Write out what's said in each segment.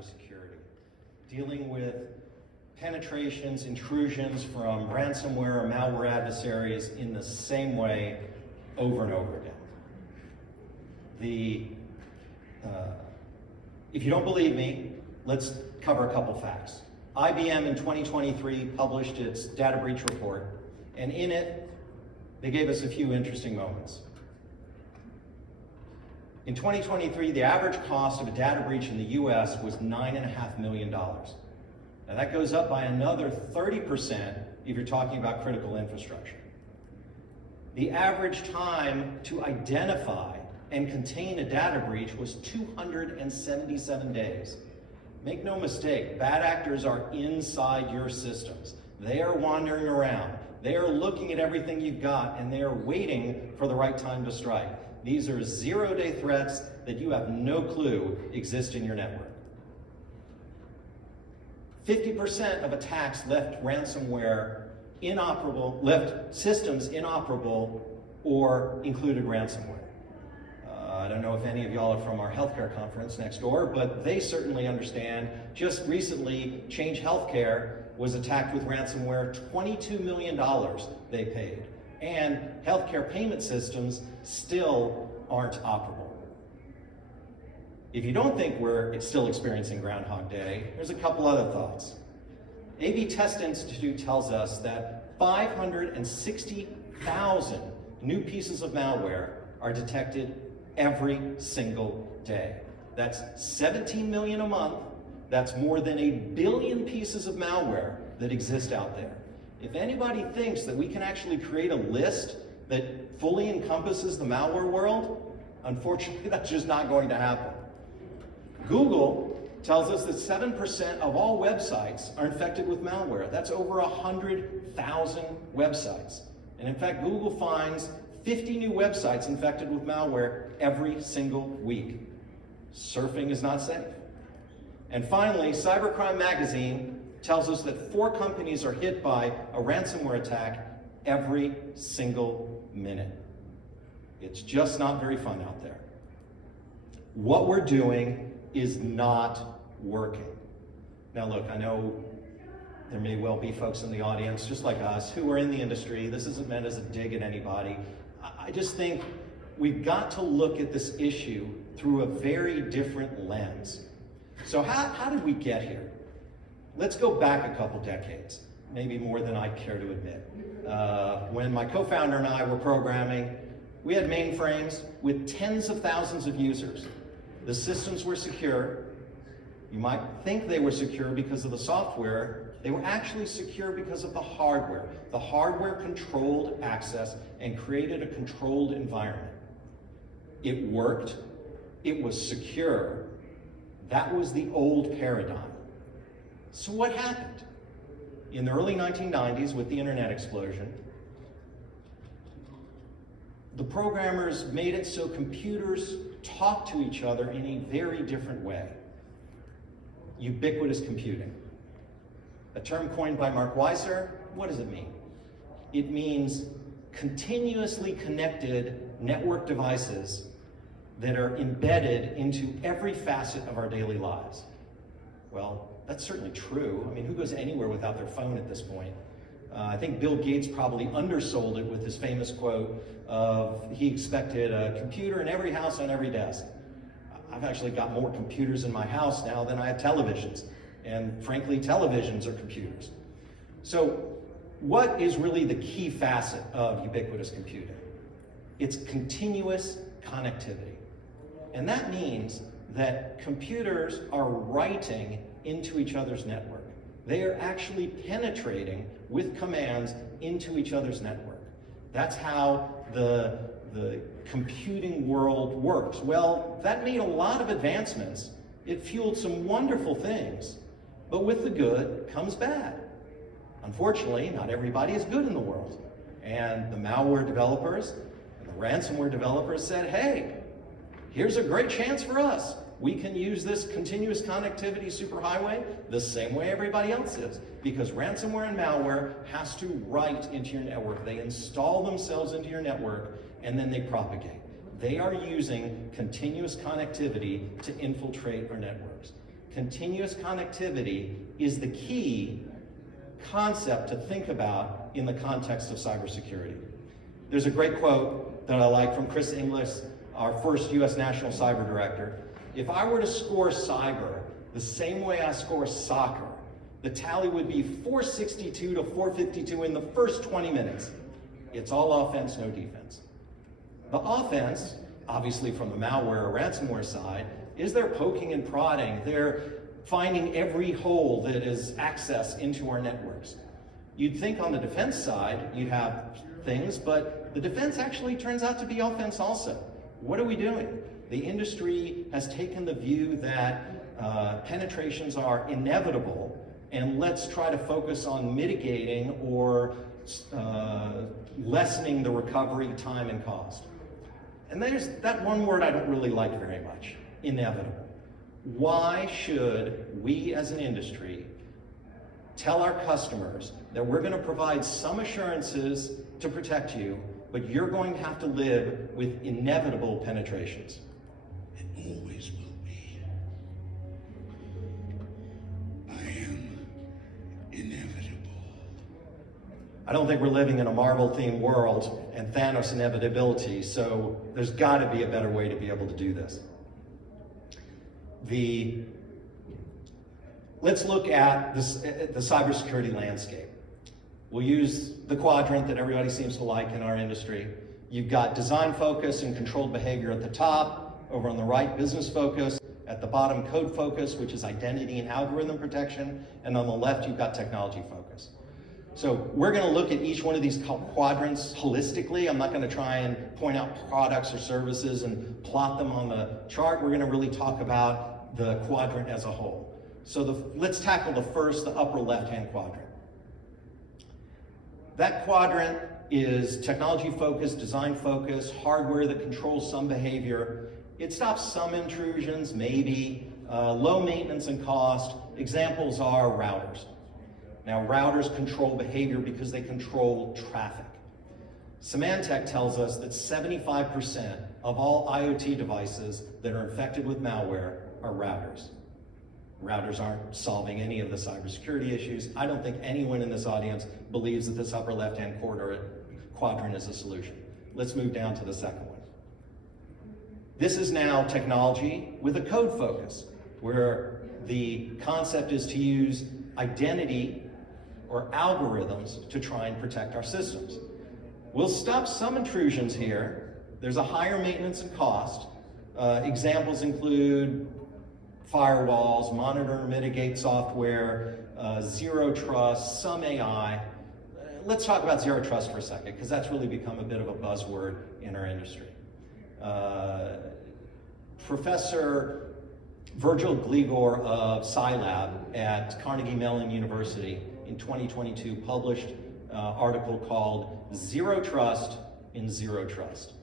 cybersecurity, dealing with penetrations, intrusions from ransomware or malware adversaries in the same way over and over again. If you don't believe me, let's cover a couple facts. IBM in 2023 published its data breach report, and in it, they gave us a few interesting moments. In 2023, the average cost of a data breach in the US was $9.5 million. Now that goes up by another 30% if you're talking about critical infrastructure. The average time to identify and contain a data breach was 277 days. Make no mistake, bad actors are inside your systems. They are wandering around. They are looking at everything you've got, and they are waiting for the right time to strike. These are zero-day threats that you have no clue exist in your network. 50% of attacks left ransomware inoperable, left systems inoperable, or included ransomware. I don't know if any of y'all are from our healthcare conference next door, but they certainly understand. Just recently, Change Healthcare was attacked with ransomware. $22 million they paid. And healthcare payment systems still aren't operable. If you don't think we're still experiencing Groundhog Day, there's a couple other thoughts. A/B Test Institute tells us that 560,000 new pieces of malware are detected every single day. That's 17 million a month. That's more than 1 billion pieces of malware that exist out there. If anybody thinks that we can actually create a list that fully encompasses the malware world, unfortunately, that's just not going to happen. Google tells us that 7% of all websites are infected with malware. That's over 100,000 websites. And in fact, Google finds 50 new websites infected with malware every single week. Surfing is not safe. And finally, Cybercrime Magazine tells us that 4 companies are hit by a ransomware attack every single minute. It's just not very fun out there. What we're doing is not working. Now look, I know there may well be folks in the audience, just like us, who are in the industry. This isn't meant as a dig at anybody. I just think we've got to look at this issue through a very different lens. So how did we get here? Let's go back a couple decades, maybe more than I care to admit. When my co-founder and I were programming, we had mainframes with tens of thousands of users. The systems were secure. You might think they were secure because of the software. They were actually secure because of the hardware. The hardware controlled access and created a controlled environment. It worked. It was secure. That was the old paradigm. So what happened? In the early 1990s, with the internet explosion, the programmers made it so computers talk to each other in a very different way. Ubiquitous computing. A term coined by Mark Weiser. What does it mean? It means continuously connected network devices that are embedded into every facet of our daily lives. Well, that's certainly true. I mean, who goes anywhere without their phone at this point? I think Bill Gates probably undersold it with his famous quote of he expected a computer in every house on every desk. I've actually got more computers in my house now than I have televisions. And frankly, televisions are computers. So what is really the key facet of ubiquitous computing? It's continuous connectivity. And that means that computers are writing into each other's network. They are actually penetrating with commands into each other's network. That's how the computing world works. Well, that made a lot of advancements. It fueled some wonderful things, but with the good comes bad. Unfortunately, not everybody is good in the world. And the malware developers and the ransomware developers said, hey, here's a great chance for us. We can use this continuous connectivity superhighway the same way everybody else is, because ransomware and malware has to write into your network. They install themselves into your network, and then they propagate. They are using continuous connectivity to infiltrate our networks. continuous connectivity is the key concept to think about in the context of cybersecurity. There's a great quote that I like from Chris Inglis, our first US National Cyber Director. If I were to score cyber the same way I score soccer, the tally would be 462 to 452 in the first 20 minutes. It's all offense, no defense. The offense, obviously from the malware or ransomware side, is they're poking and prodding. They're finding every hole that is access into our networks. You'd think on the defense side, you'd have things, but the defense actually turns out to be offense also. What are we doing? The industry has taken the view that penetrations are inevitable, and let's try to focus on mitigating or lessening the recovery time and cost. And there's that one word I don't really like very much, inevitable. Why should we as an industry tell our customers that we're going to provide some assurances to protect you, but you're going to have to live with inevitable penetrations? It always will be. I am inevitable. I don't think we're living in a Marvel-themed world and Thanos inevitability, so there's got to be a better way to be able to do this. Let's look at the cybersecurity landscape. We'll use the quadrant that everybody seems to like in our industry. You've got design focus and controlled behavior at the top. Over on the right, business focus. At the bottom, code focus, which is identity and algorithm protection. And on the left, you've got technology focus. So we're going to look at each one of these quadrants holistically. I'm not going to try and point out products or services and plot them on the chart. We're going to really talk about the quadrant as a whole. So let's tackle the first, the upper left-hand quadrant. That quadrant is technology focused, design focused, hardware that controls some behavior. It stops some intrusions, maybe, low maintenance and cost. Examples are routers. Now, routers control behavior because they control traffic. Symantec tells us that 75% of all IoT devices that are infected with malware are routers. Routers aren't solving any of the cybersecurity issues. I don't think anyone in this audience believes that this upper left-hand quadrant is a solution. Let's move down to the second one. This is now technology with a code focus, where the concept is to use identity or algorithms to try and protect our systems. We'll stop some intrusions here. There's a higher maintenance and cost. Examples include firewalls, monitor and mitigate software, zero trust, some AI. Let's talk about zero trust for a second, because that's really become a bit of a buzzword in our industry. Professor Virgil Gligor of Scilab at Carnegie Mellon University in 2022 published an article called Zero Trust in Zero Trust.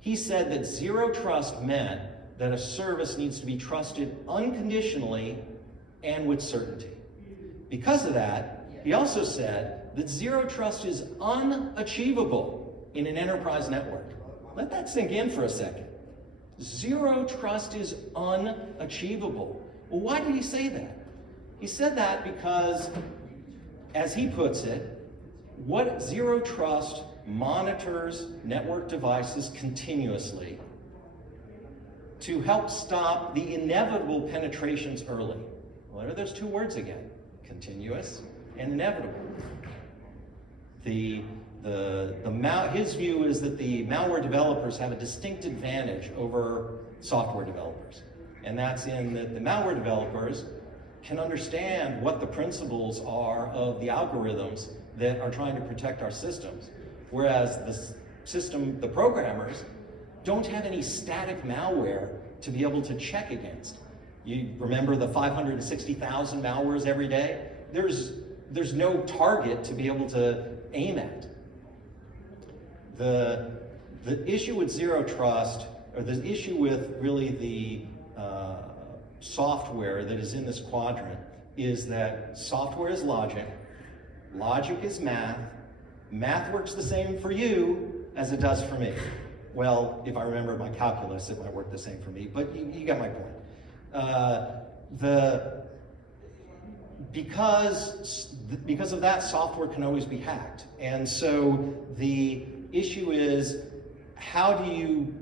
He said that zero trust meant that a service needs to be trusted unconditionally and with certainty. Because of that, he also said that zero trust is unachievable in an enterprise network. Let that sink in for a second. Zero trust is unachievable. Well, why did he say that? He said that because, as he puts it, what zero trust monitors network devices continuously to help stop the inevitable penetrations early. What are those two words again? Continuous and inevitable. His view is that the malware developers have a distinct advantage over software developers. And that's in that the malware developers can understand what the principles are of the algorithms that are trying to protect our systems. Whereas the programmers don't have any static malware to be able to check against. You remember the 560,000 malwares every day? There's no target to be able to aim at. The issue with zero trust, or the issue with really the software that is in this quadrant, is that software is logic, logic is math, math works the same for you as it does for me. Well, if I remember my calculus, it might work the same for me, but you get my point. Because of that, software can always be hacked. And so the issue is, how do you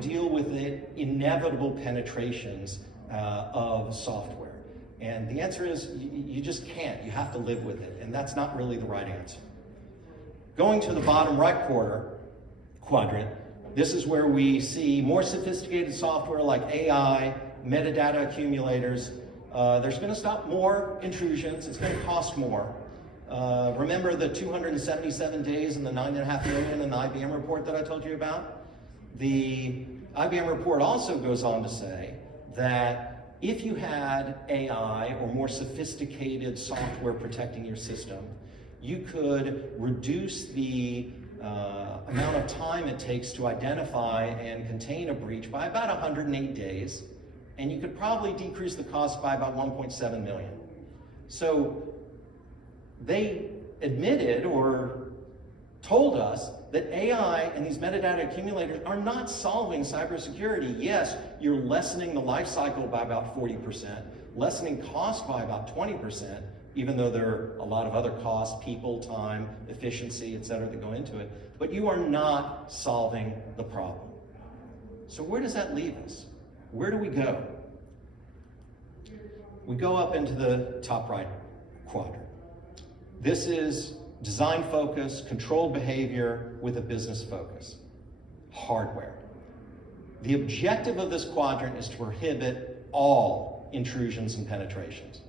deal with the inevitable penetrations of software? And the answer is, you just can't. You have to live with it, and that's not really the right answer. Going to the bottom right quadrant, this is where we see more sophisticated software like AI, metadata accumulators. There's going to stop more intrusions. It's going to cost more. Remember the 277 days and the 9.5 million in the IBM report that I told you about? The IBM report also goes on to say that if you had AI or more sophisticated software protecting your system, you could reduce the amount of time it takes to identify and contain a breach by about 108 days, and you could probably decrease the cost by about 1.7 million. So they admitted or told us that AI and these metadata accumulators are not solving cybersecurity. Yes, you're lessening the life cycle by about 40%, lessening cost by about 20%, even though there are a lot of other costs, people, time, efficiency, et cetera, that go into it. But you are not solving the problem. So where does that leave us? Where do we go? We go up into the top right quadrant. This is design focus, controlled behavior with a business focus. Hardware. The objective of this quadrant is to prohibit all intrusions and penetrations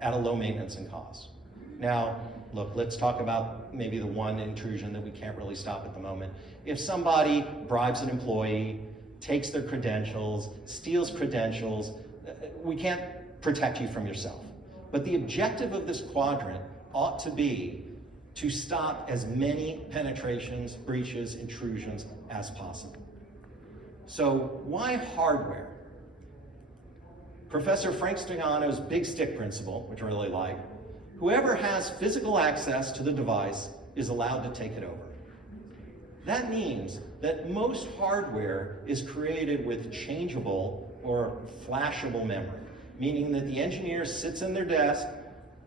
at a low maintenance and cost. Now, look, let's talk about maybe the one intrusion that we can't really stop at the moment. If somebody bribes an employee, takes their credentials, steals credentials, we can't protect you from yourself. But the objective of this quadrant ought to be to stop as many penetrations, breaches, intrusions as possible. So why hardware? Professor Frank Stagano's big stick principle, which I really like, whoever has physical access to the device is allowed to take it over. That means that most hardware is created with changeable or flashable memory, meaning that the engineer sits in their desk,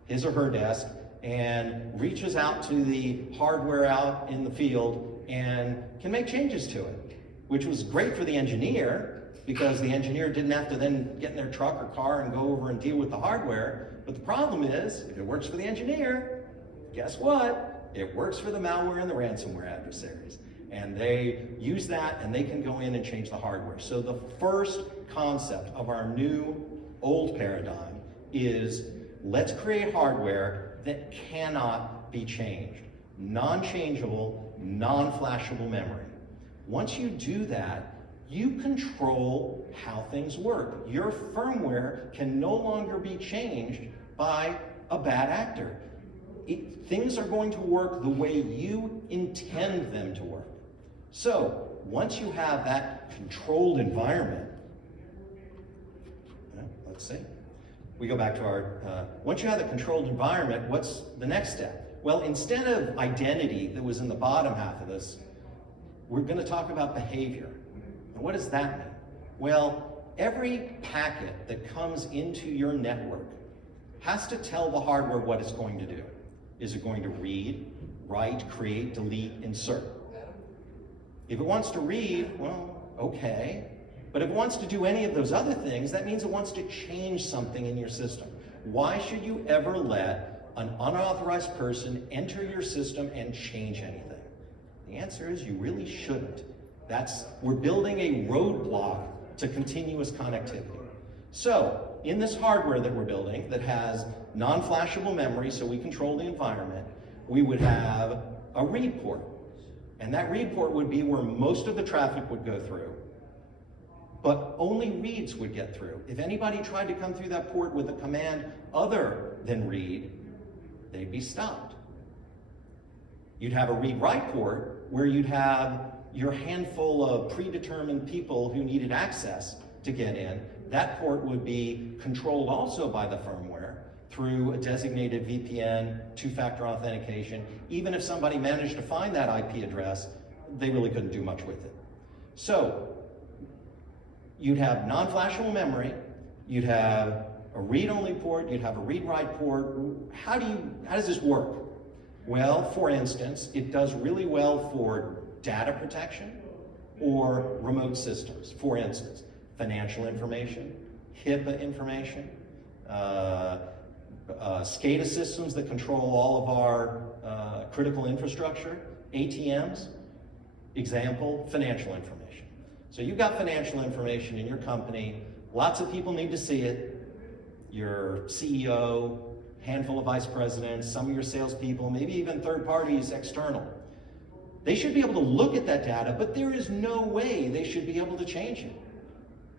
his or her desk, and reaches out to the hardware out in the field and can make changes to it, which was great for the engineer because the engineer didn't have to then get in their truck or car and go over and deal with the hardware. But the problem is, if it works for the engineer, guess what? It works for the malware and the ransomware adversaries. And they use that and they can go in and change the hardware. So the first concept of our new old paradigm is let's create hardware that cannot be changed. Non-changeable, non-flashable memory. Once you do that, you control how things work. Your firmware can no longer be changed by a bad actor. Things are going to work the way you intend them to work. So, once you have that controlled environment, let's see. We go back to our, once you have the controlled environment, what's the next step? Well, instead of identity that was in the bottom half of this, we're going to talk about behavior. And what does that mean? Well, every packet that comes into your network has to tell the hardware what it's going to do. Is it going to read, write, create, delete, insert? If it wants to read, well, okay. But if it wants to do any of those other things, that means it wants to change something in your system. Why should you ever let an unauthorized person enter your system and change anything? The answer is you really shouldn't. We're building a roadblock to continuous connectivity. So, in this hardware that we're building that has non-flashable memory, so we control the environment, we would have a read port. And that read port would be where most of the traffic would go through. But only reads would get through. If anybody tried to come through that port with a command other than read, they'd be stopped. You'd have a read-write port where you'd have your handful of predetermined people who needed access to get in. That port would be controlled also by the firmware through a designated VPN, two-factor authentication. Even if somebody managed to find that IP address, they really couldn't do much with it. So, you'd have non-flashable memory, you'd have a read-only port, you'd have a read-write port. How does this work? Well, for instance, it does really well for data protection or remote systems. For instance, financial information, HIPAA information, SCADA systems that control all of our critical infrastructure, ATMs, example, financial information. So you've got financial information in your company, lots of people need to see it, your CEO, handful of vice presidents, some of your salespeople, maybe even third parties, external. They should be able to look at that data, but there is no way they should be able to change it.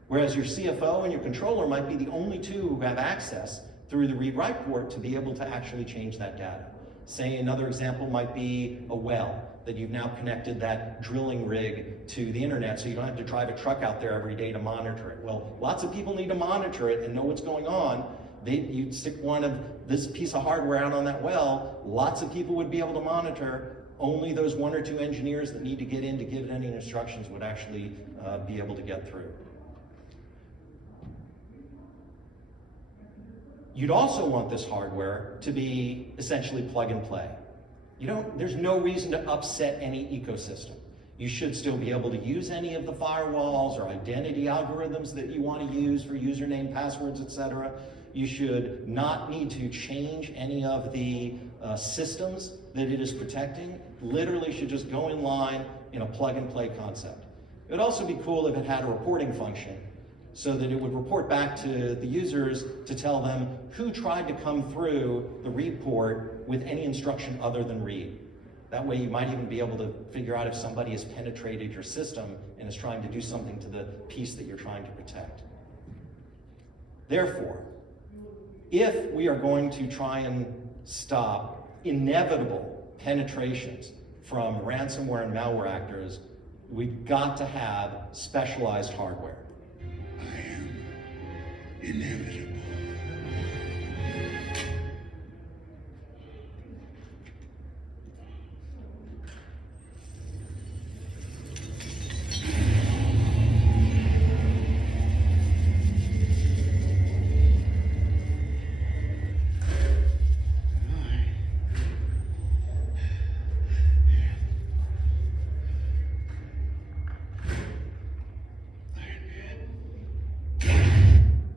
Whereas your CFO and your controller might be the only two who have access through the read-write port to be able to actually change that data. Say another example might be a well, that you've now connected that drilling rig to the internet so you don't have to drive a truck out there every day to monitor it. Well, lots of people need to monitor it and know what's going on. You'd stick one of this piece of hardware out on that well, lots of people would be able to monitor. Only those one or two engineers that need to get in to give any instructions would actually be able to get through. You'd also want this hardware to be essentially plug and play. There's no reason to upset any ecosystem. You should still be able to use any of the firewalls or identity algorithms that you want to use for username, passwords, etc. You should not need to change any of the systems that it is protecting. Literally should just go in line in a plug and play concept. It would also be cool if it had a reporting function so that it would report back to the users to tell them who tried to come through the read port with any instruction other than read. That way you might even be able to figure out if somebody has penetrated your system and is trying to do something to the piece that you're trying to protect. Therefore, if we are going to try and stop inevitable penetrations from ransomware and malware actors, we've got to have specialized hardware. I am inevitable.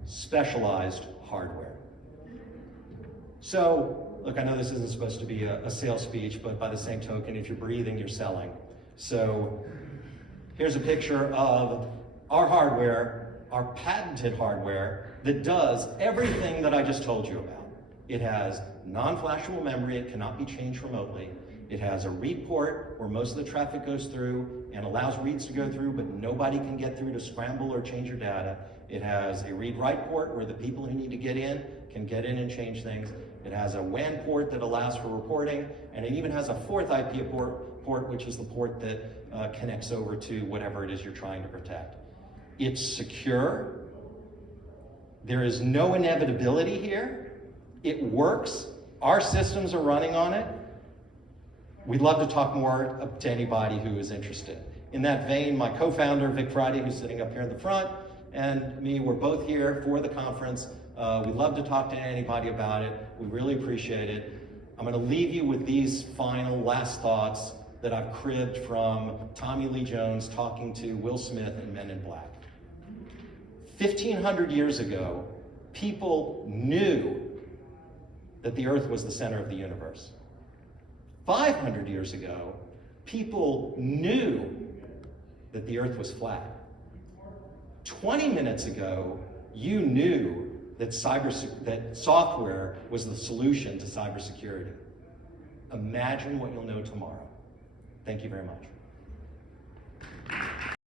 Specialized hardware. So, look, I know this isn't supposed to be a sales speech, but by the same token, if you're breathing, you're selling. So, here's a picture of our hardware, our patented hardware, that does everything that I just told you about. It has non-flashable memory, it cannot be changed remotely. It has a read port where most of the traffic goes through and allows reads to go through, but nobody can get through to scramble or change your data. It has a read-write port where the people who need to get in can get in and change things. It has a WAN port that allows for reporting, and it even has a fourth IP port, which is the port that connects over to whatever it is you're trying to protect. It's secure. There is no inevitability here. It works. Our systems are running on it. We'd love to talk more to anybody who is interested. In that vein, my co-founder, Vic Friday, who's sitting up here in the front, and me, we're both here for the conference. We'd love to talk to anybody about it. We really appreciate it. I'm going to leave you with these final last thoughts that I've cribbed from Tommy Lee Jones talking to Will Smith in Men in Black. 1,500 years ago, people knew that the earth was the center of the universe. 500 years ago, people knew that the earth was flat. 20 minutes ago, you knew that software was the solution to cybersecurity. Imagine what you'll know tomorrow. Thank you very much.